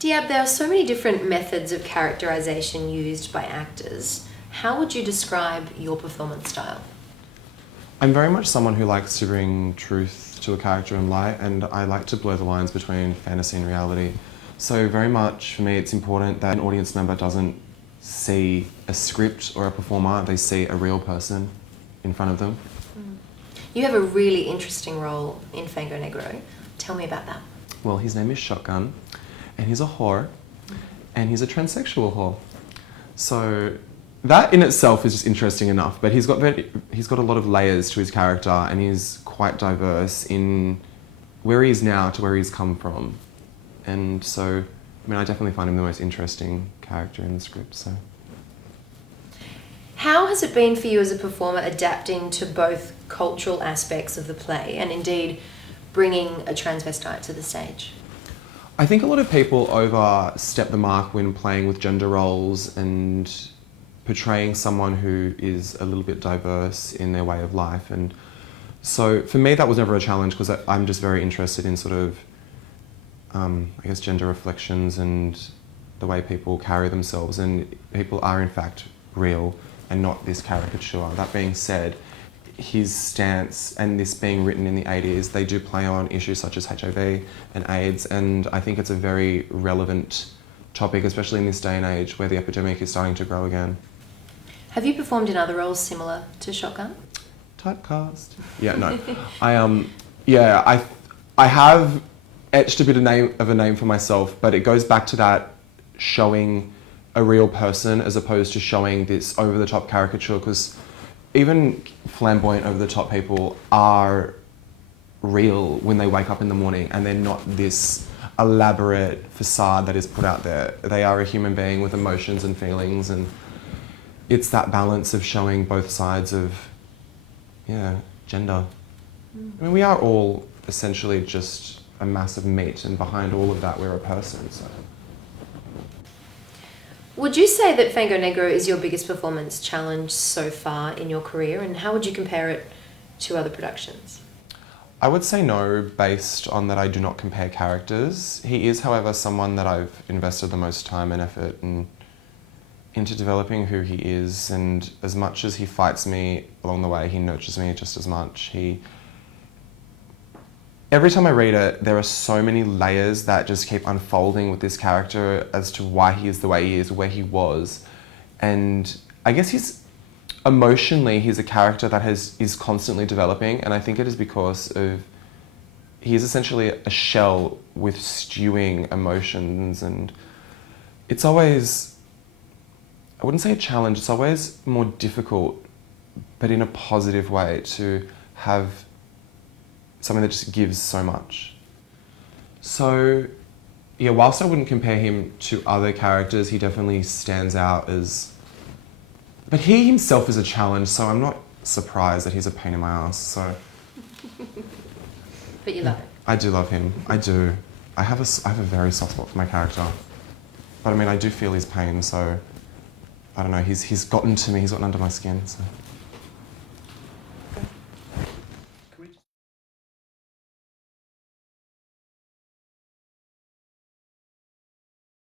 Diab, there are so many different methods of characterization used by actors. How would you describe your performance style? I'm very much someone who likes to bring truth to a character and light, and I like to blur the lines between fantasy and reality. So very much for me it's important that an audience member doesn't see a script or a performer, they see a real person in front of them. You have a really interesting role in Fango Negro. Tell me about that. Well, his name is Shotgun, and he's a whore, and he's a transsexual whore. So that in itself is just interesting enough, but he's got a lot of layers to his character, and he's quite diverse in where he is now to where he's come from. And so, I mean, I definitely find him the most interesting character in the script, so. How has it been for you as a performer adapting to both cultural aspects of the play and indeed bringing a transvestite to the stage? I think a lot of people overstep the mark when playing with gender roles and portraying someone who is a little bit diverse in their way of life. And so for me, that was never a challenge because I'm just very interested in sort of, I guess, gender reflections and the way people carry themselves. And people are in fact real and not this caricature. That being said, his stance and this being written in the 80s, they do play on issues such as HIV and AIDS, and I think it's a very relevant topic, especially in this day and age where the epidemic is starting to grow again. Have you performed in other roles similar to Shotgun? Typecast. Yeah, no. I have etched a bit of a name for myself, but it goes back to that showing a real person as opposed to showing this over-the-top caricature, because even flamboyant over-the-top people are real when they wake up in the morning and they're not this elaborate facade that is put out there. They are a human being with emotions and feelings, and it's that balance of showing both sides of, gender. I mean, we are all essentially just a mass of meat, and behind all of that we're a person, so. Would you say that Fango Negro is your biggest performance challenge so far in your career, and how would you compare it to other productions? I would say no, based on that I do not compare characters. He is, however, someone that I've invested the most time and effort into developing who he is, and as much as he fights me along the way, he nurtures me just as much. Every time I read it, there are so many layers that just keep unfolding with this character as to why he is the way he is, where he was. And I guess emotionally, he's a character that is constantly developing, and I think it is because he is essentially a shell with stewing emotions, and it's always, I wouldn't say a challenge, it's always more difficult, but in a positive way, to have something that just gives so much. So, yeah, whilst I wouldn't compare him to other characters, he definitely stands out as... But he himself is a challenge, so I'm not surprised that he's a pain in my ass, so... But you love him. I do love him, I do. I have a very soft spot for my character. But I mean, I do feel his pain, so... I don't know, he's gotten to me, he's gotten under my skin, so...